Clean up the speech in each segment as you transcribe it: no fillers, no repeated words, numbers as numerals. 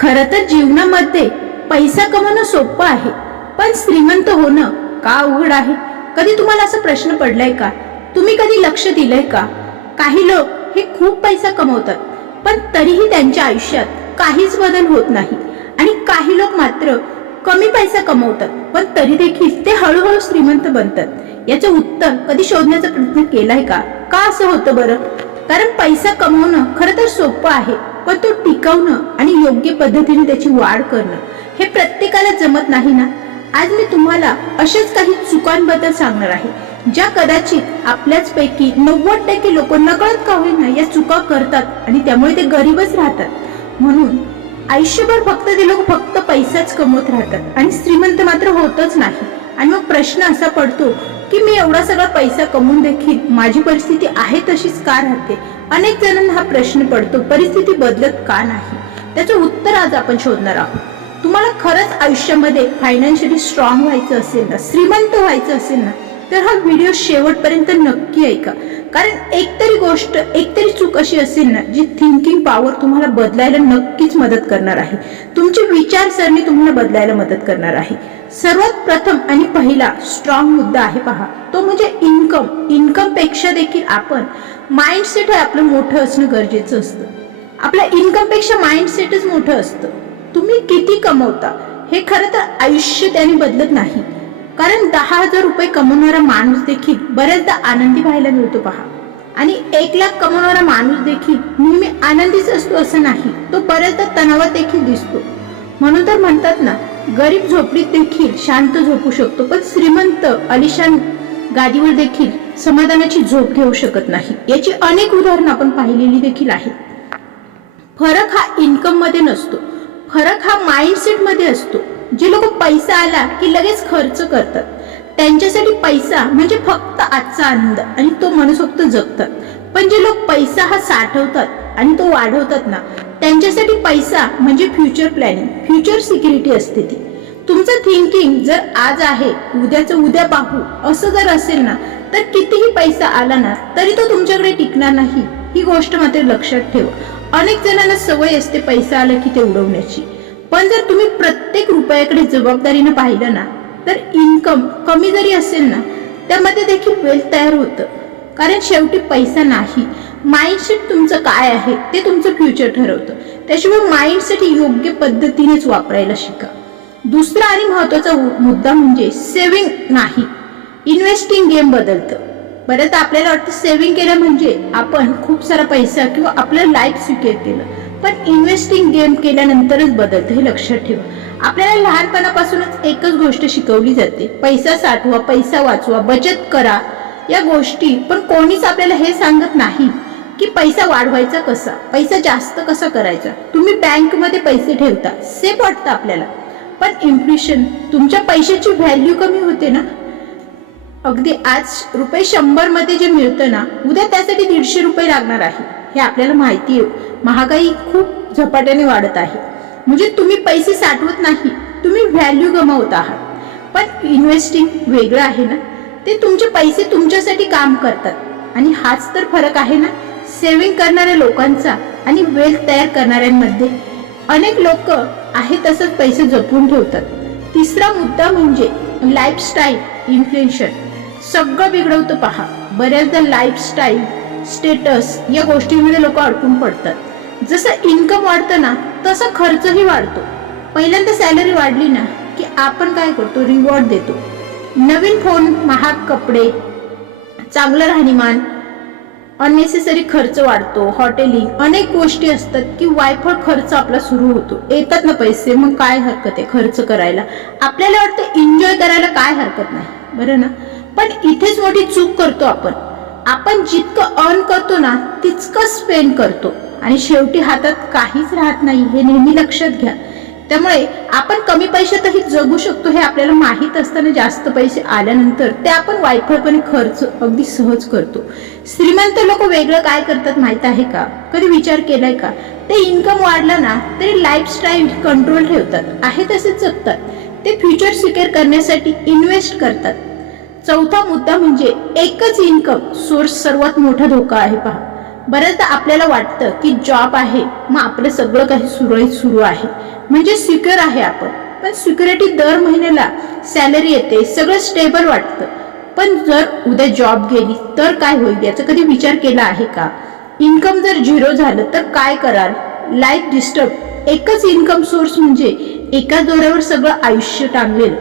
खरं तर जीवनामध्ये पैसा कमवणं सोपं आहे, पण श्रीमंत होणं का अवघड आहे? कधी तुम्हाला असा प्रश्न पडलाय का? तुम्ही कधी लक्ष दिलंय का? काही लोक हे खूप पैसा कमवतात, पण तरीही त्यांच्या आयुष्यात काहीच बदल होत नाही. आणि काही लोक मात्र कमी पैसा कमवतात, पण तरी देखील ते हळूहळू श्रीमंत बनतात. याचं उत्तर कधी शोधण्याचा प्रयत्न केलाय का? का असं होतं बरं? कारण पैसा कमवणं खरं तर सोपं आहे, पण तो टिकवणं आणि योग्य पद्धतीने त्याची वाढ करणं हे प्रत्येकाला जमत नाही ना. आज मी तुम्हाला अशाच काही चुकांबद्दल सांगणार आहे, ज्या कदाचित आपल्याच पैकी 90% लोक नकळत का होईना या चुका करतात आणि त्यामुळे ते गरीबच राहतात. म्हणून आयुष्यभर फक्त ते लोक फक्त पैसाच कमवत राहतात आणि श्रीमंत मात्र होतच नाही. आणि मग प्रश्न असा पडतो की मी एवढा सगळा पैसा कमवून देखील माझी परिस्थिती आहे तशीच का राहते? अनेक जणांना हा प्रश्न पडतो, परिस्थिती बदलत का नाही? त्याचं उत्तर आज आपण शोधणार आहोत. तुम्हाला खरंच आयुष्यामध्ये फायनान्शियली स्ट्रॉंग व्हायचं असेल ना, श्रीमंत व्हायचं असेल ना, तर हा व्हिडिओ शेवटपर्यंत नक्की ऐका. कारण एकतरी चूक अशी असेल ना, जी थिंकिंग पॉवर तुम्हाला बदलायला नक्कीच मदत करणार आहे. तुमची विचारसरणी तुम्हाला बदलायला मदत करणार आहे. सर्वात प्रथम आणि पहिला स्ट्रॉंग मुद्दा आहे पहा, तो म्हणजे इन्कम पेक्षा देखील आपण माइंडसेट हे आपलं मोठं असणं गरजेचं असतं. आपल्या इन्कम पेक्षा माइंडसेटच मोठं असतं. तुम्ही किती कमवता हे खरं तर आयुष्य त्याने बदलत नाही. कारण 10,000 रुपये कमवणारा माणूस देखील बऱ्याचदा आनंदी पाहायला मिळतो पहा. आणि 1,00,000 कमवणारा माणूस देखील नेहमी आनंदीच असतो असं नाही, तो बऱ्याचदा तणावात देखील दिसतो. म्हणून तर म्हणतात ना, गरीब झोपडीत देखील शांत झोपू शकतो, पण श्रीमंत आलिशान गादीवर देखील समाधानाची झोप घेऊ शकत नाही. याची अनेक उदाहरणं आपण पाहिलेली देखील आहेत. फरक हा इन्कम मध्ये नसतो, फरक हा माइंडसेट मध्ये असतो. जे लोक पैसा आला की लगेच खर्च करतात, त्यांच्यासाठी पैसा म्हणजे फक्त आजचा आनंद आणि तो मनसोक्त जगतात. पण जे लोक पैसा हा साठवतात आणि तो वाढवतात ना, त्यांच्यासाठी पैसा म्हणजे फ्युचर प्लॅनिंग, फ्युचर सिक्युरिटी असते ती. तुमचं थिंकिंग जर आज आहे उद्याचं उद्या पाहू असं जर असेल ना, तर कितीही पैसा आला ना तरी तो तुमच्याकडे टिकणार नाही. ही गोष्ट मात्र लक्षात ठेवा. अनेक जणांना सवय असते पैसा आला की ते उडवण्याची, पण जर तुम्ही प्रत्येक रुपयाकडे जबाबदारीने पाहिलं ना, तर इन्कम कमी जरी असेल ना, त्यामध्ये देखील वेल्थ तयार होतं. कारण शेवटी पैसा नाही, माइंडसेट तुमचं काय आहे ते तुमचं फ्युचर ठरवतं. त्याशिवाय माइंडसेट योग्य पद्धतीनेच वापरायला शिका. दुसरा आणि महत्वाचा मुद्दा म्हणजे सेव्हिंग नाही, इन्व्हेस्टिंग गेम बदलतं. बऱ्याचदा आपल्याला वाटतं सेव्हिंग केलं म्हणजे आपण खूप सारा पैसा किंवा आपलं लाईफ सिक्युअर केलं, पण इन्व्हेस्टिंग गेम केल्यानंतरच बदलतं, हे लक्षात ठेवा. आपल्याला लहानपणापासूनच एकच गोष्ट शिकवली जाते, पैसा साठवा, पैसा वाचवा, बचत करा या गोष्टी. पण कोणीच आपल्याला हे सांगत नाही की पैसा वाढवायचा कसा, पैसा जास्त कसा करायचा. तुम्ही बँकमध्ये पैसे ठेवता, सेफ वाटतं आपल्याला, पण इन्फ्लेशन तुमच्या पैशाची व्हॅल्यू कमी होते ना. अगदी आज ₹100 मध्ये जे मिळतं ना, उद्या त्यासाठी 150 रुपये लागणार आहे, हे आपल्याला माहिती आहे. महागाई खूप झपाट्याने वाढत आहे. म्हणजे तुम्ही पैसे साठवत नाही, तुम्ही व्हॅल्यू गमावत आहात. पण इन्व्हेस्टिंग वेगळं आहे ना, ते तुमचे पैसे तुमच्यासाठी काम करतात. आणि हाच तर फरक आहे ना सेव्हिंग करणाऱ्या लोकांचा आणि वेल्थ तयार करणाऱ्यांमध्ये. अनेक लोक आहे तसंच पैसे जपून ठेवतात. तिसरा मुद्दा म्हणजे लाईफस्टाईल इन्फ्लेशन सगळं बिघडवतं पहा. बऱ्याचदा लाईफस्टाईल, स्टेटस या गोष्टींमध्ये लोक अडकून पडतात. जसं इन्कम वाढतं ना, तसा खर्चही वाढतो. पहिल्यांदा सॅलरी वाढली ना की आपण काय करतो, रिवॉर्ड देतो. नवीन फोन, महाग कपडे, चांगलं राहणीमान, अननेसेसरी खर्च वाढतो. हॉटेलिंग, अनेक गोष्टी असतात की वायफळ खर्च आपला सुरू होतो. येतात ना पैसे, मग काय हरकत आहे खर्च करायला. आपल्याला वाटतं एन्जॉय करायला काय हरकत नाही, बरं ना. पण इथेच मोठी चूक करतो आपण. आपण जितकं अर्न करतो ना तितकं स्पेंड करतो आणि शेवटी हातात काहीच राहत नाही, हे नेहमी लक्षात घ्या. त्यामुळे आपण कमी पैशातही जगू शकतो हे आपल्याला माहीत असताना जास्त पैसे आल्यानंतर ते आपण वायफळपणे खर्च अगदी सहज करतो. श्रीमंत लोक वेगळं काय करतात माहित आहे का? कधी विचार केलाय का? ते इन्कम वाढलं ना तरी लाईफस्टाईल कंट्रोल ठेवतात, आहे तसेच जगतात. ते फ्युचर सिक्युअर करण्यासाठी इन्व्हेस्ट करतात. चौथा मुद्दा म्हणजे एकच इन्कम सोर्स सर्वात मोठा धोका आहे पहा. बऱ्याचदा आपल्याला वाटतं की जॉब आहे मग आपलं सगळं काही सुरळीत सुरू आहे, म्हणजे सिक्युअर आहे आपण. पण सिक्युरिटी दर महिन्याला सॅलरी येते, सगळं स्टेबल वाटतं. पण जर उद्या जॉब गेली तर काय होईल याचा कधी विचार केला आहे का? इन्कम जर झिरो झालं तर काय कराल? Life disturb. एकच इन्कम सोर्स म्हणजे एका दोऱ्यावर सगळं आयुष्य टांगलेलं.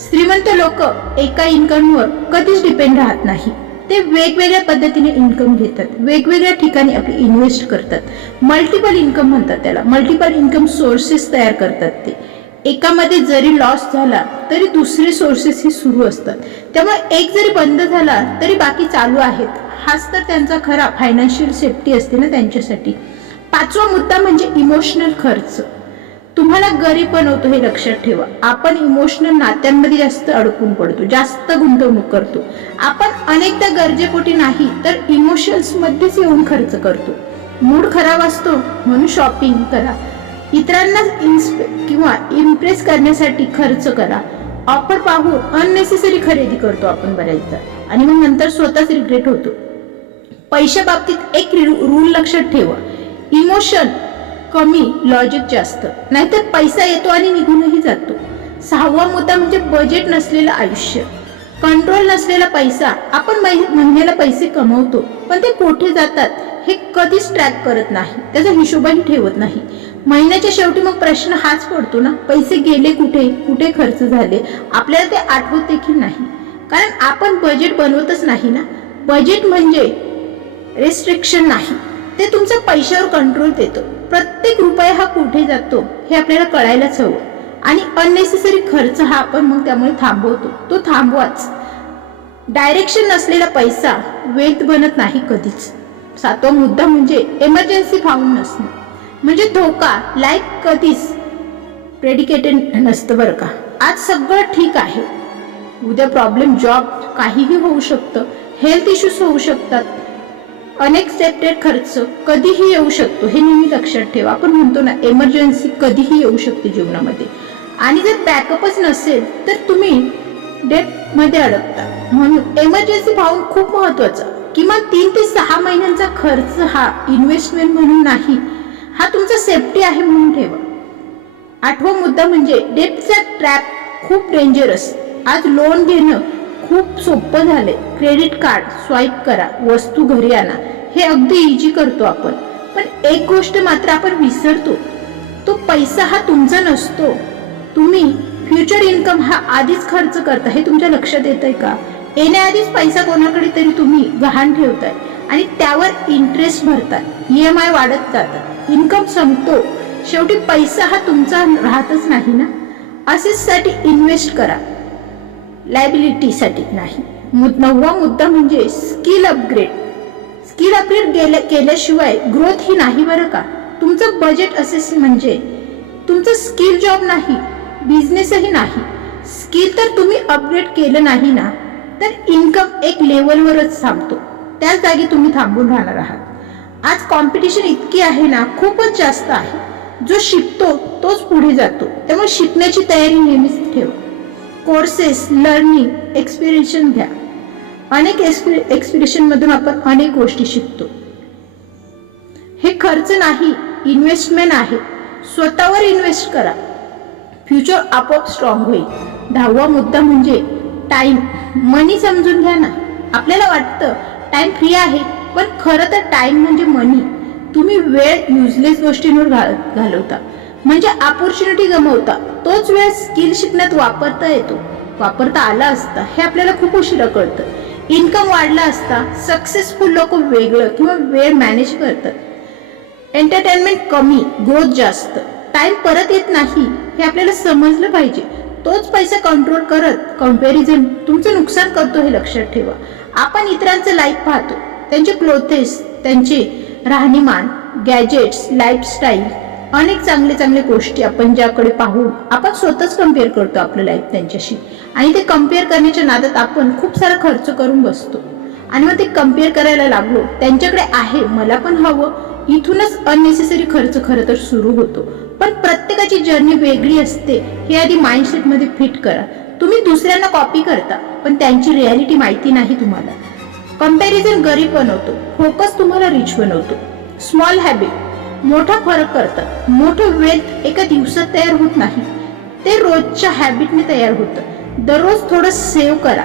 श्रीमंत लोक एका इन्कमवर कधीच डिपेंड राहत नाही. ते वेगवेगळ्या पद्धतीने इन्कम घेतात, वेगवेगळ्या ठिकाणी आपले इन्व्हेस्ट करतात. मल्टिपल इन्कम म्हणतात त्याला, मल्टिपल इन्कम सोर्सेस तयार करतात. ते एकामध्ये जरी लॉस झाला तरी दुसरे सोर्सेस ही सुरू असतात. त्यामुळे एक जरी बंद झाला तरी बाकी चालू आहेत. हाच तर त्यांचा खरा फायनान्शियल सेफ्टी असते ना त्यांच्यासाठी. पाचवा मुद्दा म्हणजे इमोशनल खर्च. तुम्हाला गरीब बनवतो हे लक्षात ठेवा. आपण इमोशनल नात्यांमध्ये जास्त अडकून पडतो, जास्त गुंतवणूक करतो. आपण अनेकदा गरजेपोटी नाही तर इमोशन्स मध्येच येऊन खर्च करतो. मूड खराब असतो म्हणून शॉपिंग करा, इतरांना किंवा इम्प्रेस करण्यासाठी खर्च करा. ऑफर पाहून अननेसेसरी खरेदी करतो आपण बऱ्याचदा आणि मग नंतर स्वतःच रिग्रेट होतो. पैशा बाबतीत एक रूल लक्षात ठेवा, इमोशन कमी, लॉजिक जास्त, नाहीतर पैसा येतो आणि निघूनही जातो. सहावा मुद्दा म्हणजे बजेट नसलेलं आयुष्य. कंट्रोल नसलेला पैसा. आपण महिन्याला पैसे कमवतो पण ते कुठे जातात हे कधीच ट्रॅक करत नाही, त्याचा हिशोबही ठेवत नाही. महिन्याच्या शेवटी मग प्रश्न हाच पडतो ना, पैसे गेले कुठे, कुठे खर्च झाले, आपल्याला ते आठवत देखील नाही. कारण आपण बजेट बनवतच नाही ना. बजेट म्हणजे रेस्ट्रिक्शन नाही, ते तुमच्या पैशावर कंट्रोल देतो. प्रत्येक रुपया हा कुठे जातो हे आपल्याला कळायलाच हवं. आणि अननेसेसरी खर्च हा आपण मग त्यामुळे थांबवतो, तो थांबवाच. डायरेक्शन नसलेला पैसा वेल्थ बनत नाही कधीच. सातवा मुद्दा म्हणजे इमर्जन्सी फाउंड नसणे, म्हणजे धोका. लाईफ कधीच प्रेडिकेटेड नसतं बरं का. आज सगळं ठीक आहे, उद्या प्रॉब्लेम, जॉब, काहीही होऊ शकतं, हेल्थ इश्यूज होऊ शकतात, अनएक्सपेक्टेड खर्च कधीही येऊ शकतो. हे नेहमी लक्षात ठेवा. आपण म्हणतो ना इमर्जन्सी कधीही येऊ शकते जीवनामध्ये. आणि जर बॅकअपच नसेल तर तुम्ही डेट मध्ये अडकता. म्हणून इमर्जन्सी फाउंड खूप महत्वाचा. किमान 3 ते 6 महिन्यांचा खर्च हा इन्व्हेस्टमेंट म्हणून नाही, हा तुमचा सेफ्टी आहे म्हणून ठेवा. आठवा मुद्दा म्हणजे डेटचा ट्रॅप खूप डेंजरस. आज लोन घेणं खूप सोपं झालंय. क्रेडिट कार्ड स्वाईप करा, वस्तू घरी आणा, हे अगदी इझी करतो आपण. पण एक गोष्ट मात्र आपण विसरतो, तो पैसा हा तुमचा नसतो. तुम्ही फ्युचर इन्कम हा आधीच खर्च करता, हे तुमच्या लक्षात येतंय का? येण्याआधीच पैसा कोणाकडे तरी तुम्ही गहाण ठेवताय आणि त्यावर इंटरेस्ट भरताय, EMI वाढत जातात, इन्कम संपतो. शेवटी पैसा हा तुमचा राहतच नाही ना. असेचसाठी इन्व्हेस्ट करा, लायबिलिटीसाठी नाही. 9वा मुद्दा म्हणजे स्किल अपग्रेड. स्किल अपग्रेड केल्याशिवाय ग्रोथ ही नाही बरं का. तुमचं बजेट असेस म्हणजे तुमचं स्किल जॉब नाही, बिझनेसही नाही. स्किल तर तुम्ही अपग्रेड केलं नाही ना तर इन्कम एक लेवलवरच थांबतो, त्याच जागी तुम्ही थांबून राहणार आहात. आज कॉम्पिटिशन इतकी आहे ना, खूपच जास्त आहे. जो शिकतो तोच पुढे जातो. त्यामुळे शिकण्याची तयारी नेहमीच ठेवा. कोर्सेस, लर्निंग, एक्सपिरियन्स घ्या. अनेक एक्सपिरियन्स मधून आपण अनेक गोष्टी शिकतो. हे खर्च नाही, इन्व्हेस्टमेंट आहे. स्वतःवर इन्व्हेस्ट करा, फ्युचर आपोआप स्ट्रॉंग होईल. 10वा मुद्दा म्हणजे टाइम, मनी समजून घ्या ना. आपल्याला वाटतं टाइम फ्री आहे, पण खरं तर टाइम म्हणजे मनी. तुम्ही वेळ युजलेस गोष्टींवर घालवता म्हणजे अपॉर्च्युनिटी गमावता. तोच वेळ स्किल शिकण्यात वापरता आला असता हे आपल्याला खूप उशिरा कळतं. इन्कम वाढला असता. सक्सेसफुल लोक वेगळं किंवा वेळ मॅनेज करतात. एंटरटेनमेंट कमी, ग्रोथ जास्त. टाइम परत येत नाही हे आपल्याला समजलं पाहिजे. तोच पैसा कंट्रोल करत कंपॅरिझन तुमचं नुकसान करतो, हे लक्षात ठेवा. आपण इतरांचं लाईफ पाहतो, त्यांचे क्लोथेस, त्यांचे राहणीमान, गॅजेट्स, लाईफस्टाईल, अनेक चांगले गोष्टी आपण ज्याकडे पाहून आपण स्वतःच कम्पेअर करतो आपलं लाईफ त्यांच्याशी. आणि ते कम्पेअर करण्याच्या नादात आपण खूप सारा खर्च करून बसतो आणि मग ते कम्पेअर करायला लागलो, त्यांच्याकडे आहे मला पण हवं. इथूनच अननेसेसरी खर्च खरं तर सुरू होतो. पण प्रत्येकाची जर्नी वेगळी असते, हे आधी माइंडसेट मध्ये फिट करा. तुम्ही दुसऱ्यांना कॉपी करता पण त्यांची रियालिटी माहिती नाही तुम्हाला. कंपॅरिझन गरीब बनवतो, फोकस तुम्हाला रिच बनवतो. स्मॉल हॅबिट मोठा फरक करतात. मोठं वेल्थ एका दिवसात तयार होत नाही, ते रोजच्या हॅबिटने तयार होतं. दररोज थोडं सेव्ह करा.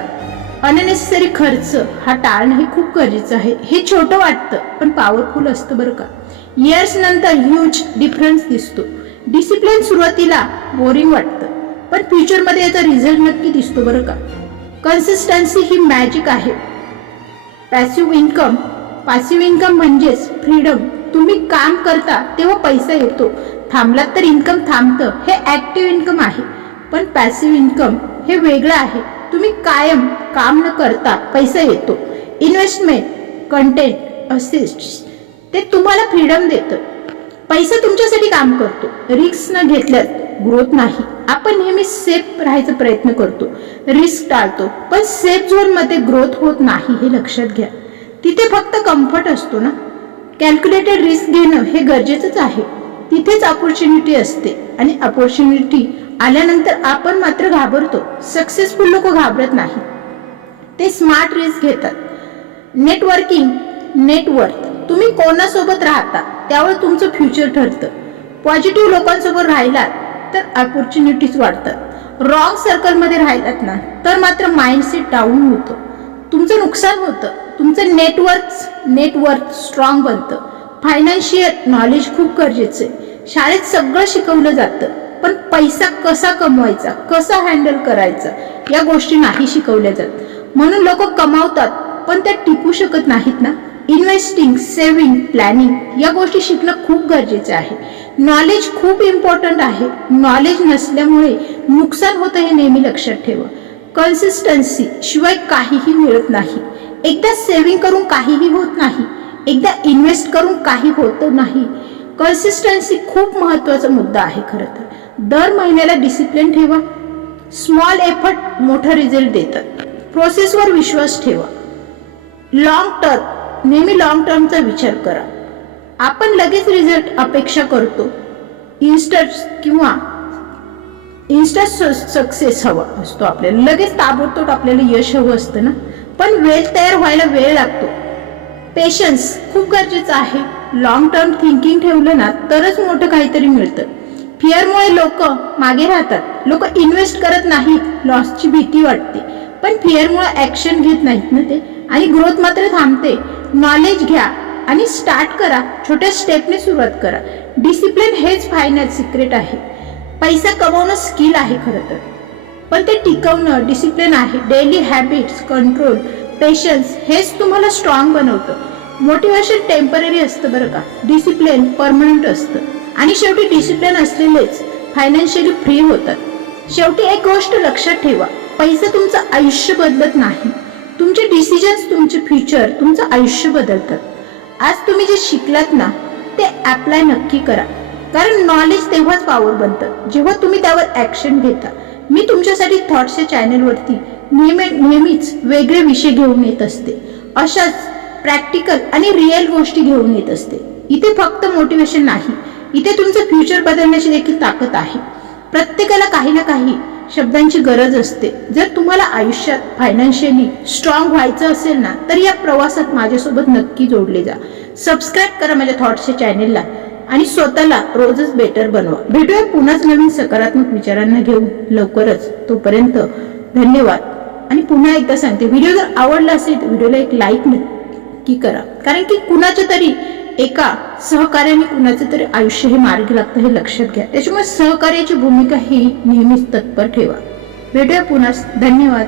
अननेसेसरी खर्च हा टाळणं हे खूप गरजेचं आहे. हे छोटं वाटतं पण पॉवरफुल असतं बरं का. इयर्स नंतर ह्यूज डिफरन्स दिसतो. डिसिप्लिन सुरुवातीला बोरिंग वाटतं पण फ्युचरमध्ये याचा रिझल्ट नक्की दिसतो बरं का. कन्सिस्टन्सी ही मॅजिक आहे. पॅसिव्ह इन्कम म्हणजेच फ्रीडम. तुम्ही काम करता तेव्हा पैसा येतो, थांबलात तर इन्कम थांबतं. हे ऍक्टिव्ह इन्कम आहे. पण पॅसिव्ह इन्कम हे वेगळं आहे. तुम्ही कायम काम न करता पैसा येतो. इन्व्हेस्टमेंट, कंटेंट, असिस्ट्स ते तुम्हाला फ्रीडम देतं. पैसा तुमच्यासाठी काम करतो. रिस्क न घेतल्यास ग्रोथ नाही. आपण नेहमी सेफ राहायचा प्रयत्न करतो, रिस्क टाळतो, पण सेफ झोन मध्ये ग्रोथ होत नाही हे लक्षात घ्या. तिथे फक्त कम्फर्ट असतो ना. कॅल्क्युलेटेड रिस्क घेणं हे गरजेचंच आहे. तिथेच अपॉर्च्युनिटी असते आणि अपॉर्च्युनिटी आल्यानंतर आपण मात्र घाबरतो. सक्सेसफुल लोक घाबरत नाही, ते स्मार्ट रिस्क घेतात. नेटवर्थ. तुम्ही कोणासोबत राहता त्यावर तुमचं फ्युचर ठरतं. पॉझिटिव्ह लोकांसोबत राहिलात तर अपॉर्च्युनिटीज वाढतात. रॉंग सर्कलमध्ये राहिलात ना तर मात्र माइंडसेट डाऊन होतं, तुमचं नुकसान होतं. तुमचं नेटवर्थ स्ट्रॉंग बनतं. फायनान्शियल नॉलेज खूप गरजेचं आहे. शाळेत सगळं शिकवलं जातं पण पैसा कसा कमवायचा, कसा हँडल करायचा या गोष्टी नाही शिकवल्या जात. म्हणून लोक कमावतात पण त्या टिकू शकत नाहीत ना. इन्व्हेस्टिंग, सेव्हिंग, प्लॅनिंग या गोष्टी शिकणं खूप गरजेचं आहे. नॉलेज खूप इम्पॉर्टंट आहे. नॉलेज नसल्यामुळे नुकसान होतं हे नेहमी लक्षात ठेवा. कन्सिस्टन्सी शिवाय काहीही मिळत नाही. एकदा सेव्हिंग करून काहीही होत नाही, एकदा इन्व्हेस्ट करून काही होत नाही. कन्सिस्टन्सी खूप महत्वाचा मुद्दा आहे खरं तर. दर महिन्याला डिसिप्लिन ठेवा. स्मॉल एफर्ट मोठा रिझल्ट देतात. प्रोसेसवर विश्वास ठेवा. नेहमी लॉंग टर्मचा विचार करा. आपण लगेच रिझल्ट अपेक्षा करतो. इन्स्टंट सक्सेस हवा असतो आपल्याला, लगेच ताबडतोब आपल्याला यश हवं असतं ना. पण वेळ तयार व्हायला वेळ लागतो. पेशन्स खूप गरजेचं आहे. लॉंग टर्म थिंकिंग ठेवलं ना तरच मोठं काहीतरी मिळतं. फिअरमुळे लोक मागे राहतात. लोक इन्व्हेस्ट करत नाहीत, लॉसची भीती वाटते, पण फिअरमुळे ऍक्शन घेत नाहीत ना ते, आणि ग्रोथ मात्र थांबते. नॉलेज घ्या आणि स्टार्ट करा. छोट्या स्टेपने सुरुवात करा. डिसिप्लिन हेच फायनल सिक्रेट आहे. पैसा कमवणं स्किल आहे खरं तर, पण ते टिकवणं डिसिप्लिन आहे. डेली हॅबिट्स, कंट्रोल, पेशन्स हेच तुम्हाला स्ट्रॉंग बनवतं. मोटिवेशन टेम्पररी असतं बरं का, डिसिप्लिन परमनंट असतं. आणि शेवटी डिसिप्लिन असलेलेच फायनान्शियली फ्री होतात. शेवटी एक गोष्ट लक्षात ठेवा, पैसा तुमचं आयुष्य बदलत नाही. तुमचे डिसिजन्स, तुमचे फ्युचर, तुमचं आयुष्य बदलतात. आज तुम्ही जे शिकलात ना ते अप्लाय नक्की करा, कारण नॉलेज तेव्हाच पॉवर बनतं जेव्हा तुम्ही त्यावर ऍक्शन घेता. मी तुमच्यासाठी थॉट्सच्या चॅनलवरती नेहमीच वेगळे विषय घेऊन येत असते. अशाच प्रॅक्टिकल आणि रिअल गोष्टी घेऊन येत असते. इथे फक्त मोटिवेशन नाही, इथे तुमचं फ्युचर बदलण्याची देखील ताकद आहे. प्रत्येकाला काही ना काही शब्दांची गरज असते. जर तुम्हाला आयुष्यात फायनान्शियली स्ट्रॉंग व्हायचं असेल ना तर या प्रवासात माझ्यासोबत नक्की जोडले जा. सबस्क्राईब करा माझ्या थॉट्सच्या चॅनेलला आणि स्वतःला रोजच बेटर बनवा. भेटूया पुन्हाच नवीन सकारात्मक विचारांना घेऊन लवकरच. तोपर्यंत धन्यवाद. आणि पुन्हा एकदा सांगते, व्हिडिओ जर आवडला असेल तर व्हिडिओला एक लाईक नक्की करा, कारण की कुणाच्या तरी एका सहकार्याने कुणाचं तरी आयुष्य हे मार्गी लागतं हे लक्षात घ्या. त्याच्यामुळे सहकार्याची भूमिका ही नेहमीच तत्पर ठेवा. भेटूया पुन्हा. धन्यवाद.